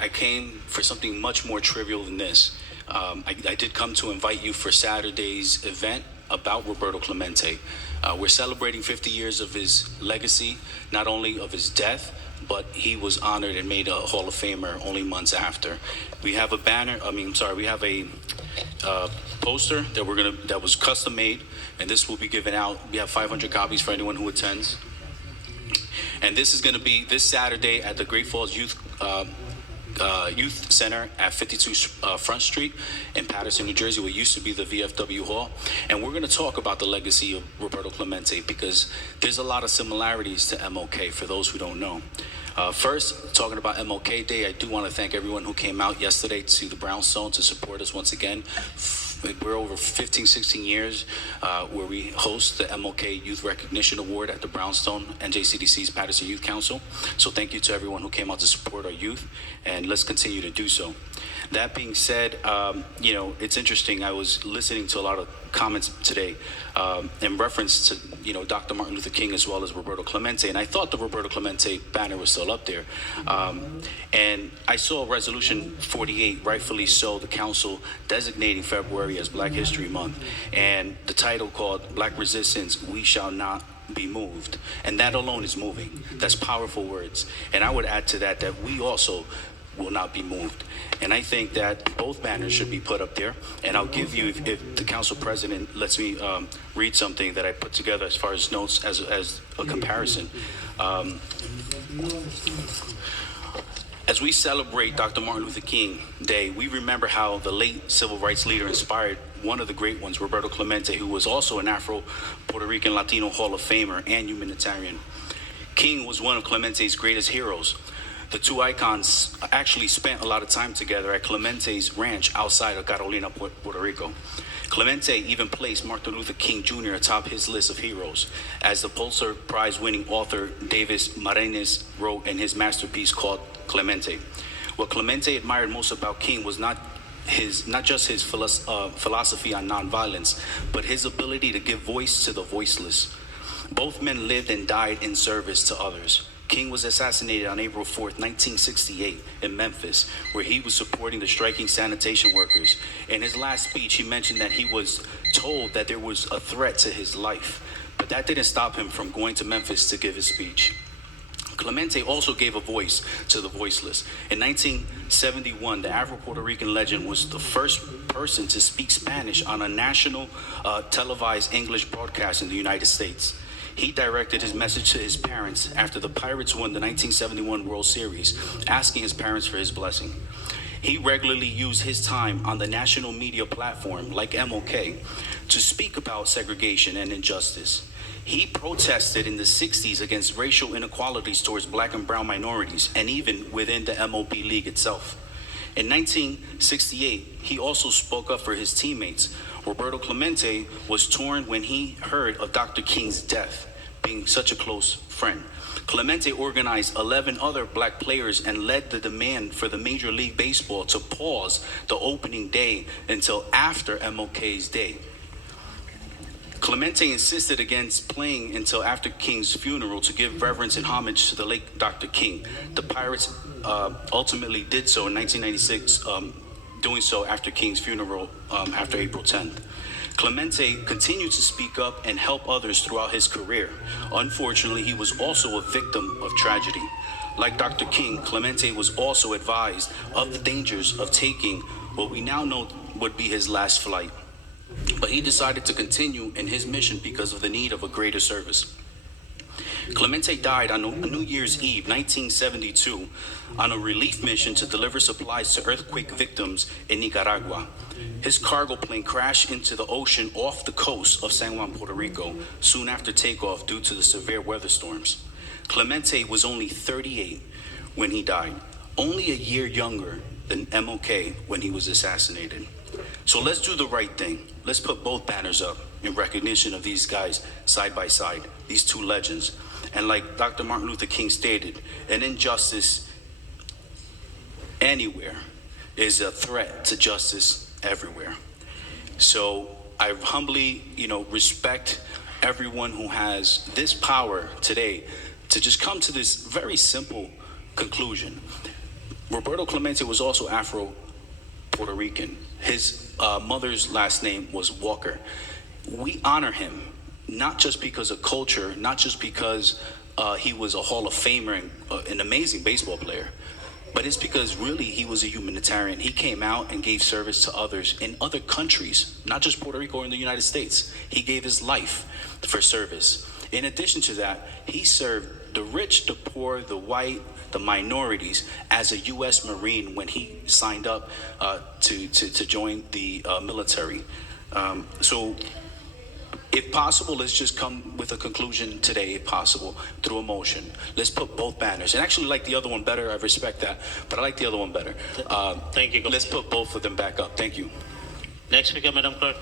I came for something much more trivial than this. I did come to invite you for Saturday's event about Roberto Clemente. We're celebrating 50 years of his legacy, not only of his death, but he was honored and made a Hall of Famer only months after. We have a banner, we have a poster that was custom made, and this will be given out. We have 500 copies for anyone who attends. And this is gonna be this Saturday at the Great Falls Youth Center at 52 Front Street in Paterson, New Jersey, where used to be the VFW Hall. And we're going to talk about the legacy of Roberto Clemente because there's a lot of similarities to MLK for those who don't know. First, talking about MLK Day, I do want to thank everyone who came out yesterday to the Brownstone to support us once again. We're over 15, 16 years where we host the MLK Youth Recognition Award at the Brownstone, NJCDC's Patterson Youth Council. So thank you to everyone who came out to support our youth, and let's continue to do so. That being said, it's interesting. I was listening to a lot of comments today in reference to, Dr. Martin Luther King as well as Roberto Clemente. And I thought the Roberto Clemente banner was still up there. And I saw Resolution 48, rightfully so, the council designating February as Black History Month. And the title called Black Resistance, We Shall Not Be Moved. And that alone is moving. That's powerful words. And I would add to that we also will not be moved. And I think that both banners should be put up there. And I'll give you, if the council president lets me read something that I put together as far as notes as a comparison. As we celebrate Dr. Martin Luther King Day, we remember how the late civil rights leader inspired one of the great ones, Roberto Clemente, who was also an Afro-Puerto Rican Latino Hall of Famer and humanitarian. King was one of Clemente's greatest heroes. The two icons actually spent a lot of time together at Clemente's ranch outside of Carolina, Puerto Rico. Clemente even placed Martin Luther King Jr. atop his list of heroes, as the Pulitzer Prize-winning author Davis Marenes wrote in his masterpiece called Clemente. What Clemente admired most about King was not just his philosophy on nonviolence, but his ability to give voice to the voiceless. Both men lived and died in service to others. King was assassinated on April 4th, 1968 in Memphis, where he was supporting the striking sanitation workers. In his last speech, he mentioned that he was told that there was a threat to his life, but that didn't stop him from going to Memphis to give his speech. Clemente also gave a voice to the voiceless. In 1971, the Afro-Puerto Rican legend was the first person to speak Spanish on a national televised English broadcast in the United States. He directed his message to his parents after the Pirates won the 1971 World Series, asking his parents for his blessing. He regularly used his time on the national media platform, like MLK, to speak about segregation and injustice. He protested in the 60s against racial inequalities towards black and brown minorities, and even within the MLB league itself. In 1968, he also spoke up for his teammates. Roberto Clemente was torn when he heard of Dr. King's death, being such a close friend. Clemente organized 11 other black players and led the demand for the Major League Baseball to pause the opening day until after MLK's day. Clemente insisted against playing until after King's funeral to give reverence and homage to the late Dr. King. The Pirates ultimately did so in 1996, doing so after King's funeral after April 10th. Clemente continued to speak up and help others throughout his career. Unfortunately, he was also a victim of tragedy. Like Dr. King, Clemente was also advised of the dangers of taking what we now know would be his last flight. But he decided to continue in his mission because of the need of a greater service. Clemente died on New Year's Eve, 1972, on a relief mission to deliver supplies to earthquake victims in Nicaragua. His cargo plane crashed into the ocean off the coast of San Juan, Puerto Rico, soon after takeoff due to the severe weather storms. Clemente was only 38 when he died, only a year younger than MLK when he was assassinated. So let's do the right thing. Let's put both banners up in recognition of these guys side by side, these two legends. And like Dr. Martin Luther King stated, an injustice anywhere is a threat to justice everywhere. So I humbly, respect everyone who has this power today to just come to this very simple conclusion. Roberto Clemente was also Afro-Puerto Rican. His mother's last name was Walker. We honor him, not just because of culture, not just because he was a Hall of Famer and an amazing baseball player, but it's because really he was a humanitarian. He came out and gave service to others in other countries, not just Puerto Rico or in the United States. He gave his life for service. In addition to that, he served the rich, the poor, the white, the minorities as a U.S. Marine when he signed up to join the military. So if possible, let's just come with a conclusion today, if possible, through a motion. Let's put both banners. And actually like the other one better. I respect that. But I like the other one better. Thank you. Let's put both of them back up. Thank you. Next speaker, Madam Clerk.